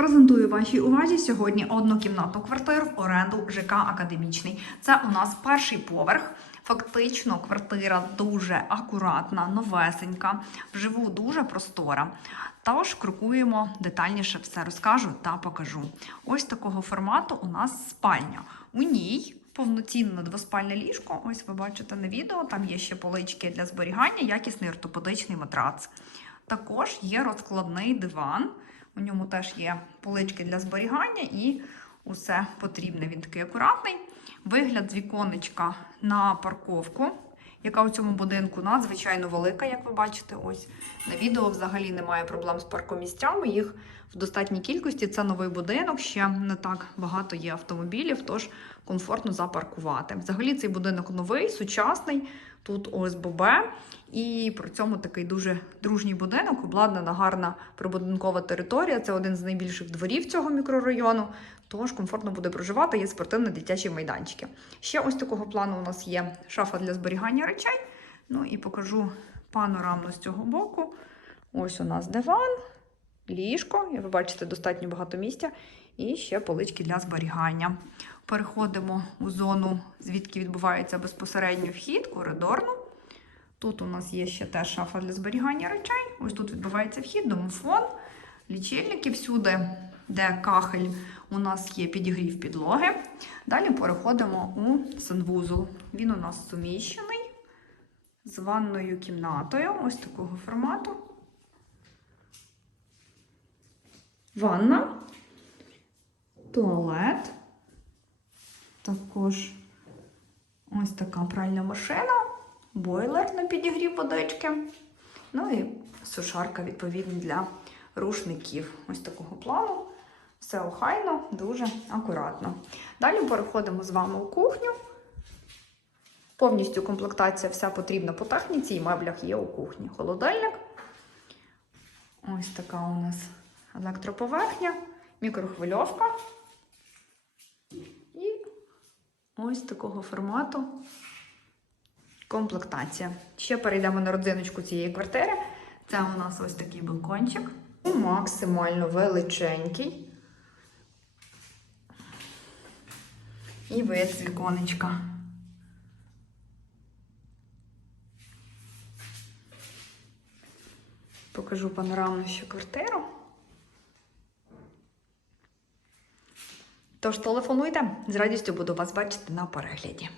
Презентую вашій увазі сьогодні однокімнатну квартиру в оренду ЖК Академічний. Це у нас перший поверх. Фактично, квартира дуже акуратна, новесенька, вживу дуже простора. Тож крокуємо детальніше все розкажу та покажу. Ось такого формату у нас спальня. У ній повноцінне двоспальне ліжко. Ось ви бачите на відео. Там є ще полички для зберігання, якісний ортопедичний матрац. Також є розкладний диван. У ньому теж є полички для зберігання і усе потрібне. Він такий акуратний. Вигляд з віконечка на парковку, яка у цьому будинку надзвичайно велика, як ви бачите. Ось на відео взагалі немає проблем з паркомісцями. Їх в достатній кількості. Це новий будинок, ще не так багато є автомобілів, тож комфортно запаркувати. Взагалі цей будинок новий, сучасний. Тут ОСББ, і при цьому такий дуже дружній будинок, обладнана гарна прибудинкова територія. Це один з найбільших дворів цього мікрорайону. Тож комфортно буде проживати, є спортивні дитячі майданчики. Ще ось такого плану у нас є шафа для зберігання речей. Ну і покажу панорамно з цього боку. Ось у нас диван, ліжко, як ви бачите, достатньо багато місця. І ще полички для зберігання. Переходимо у зону, звідки відбувається безпосередньо вхід, коридорну. Тут у нас є ще теж шафа для зберігання речей. Ось тут відбувається вхід, домофон, лічильники всюди, де кахель, у нас є підігрів підлоги. Далі переходимо у санвузол. Він у нас суміщений з ванною кімнатою, ось такого формату. Ванна, туалет. Також ось така пральна машина, бойлер на підігрів водички. Ну і сушарка, відповідно, для рушників. Ось такого плану. Все охайно, дуже акуратно. Далі переходимо з вами у кухню. Повністю комплектація вся потрібна по техніці і меблях є у кухні. Холодильник. Ось така у нас електроповерхня, мікрохвильовка. І ось такого формату комплектація. Ще перейдемо на родзиночку цієї квартири. Це у нас ось такий балкончик. Максимально величенький. І вид з віконечка. Покажу панорамну ще квартиру. Тож телефонуйте, з радістю буду вас бачити на перегляді.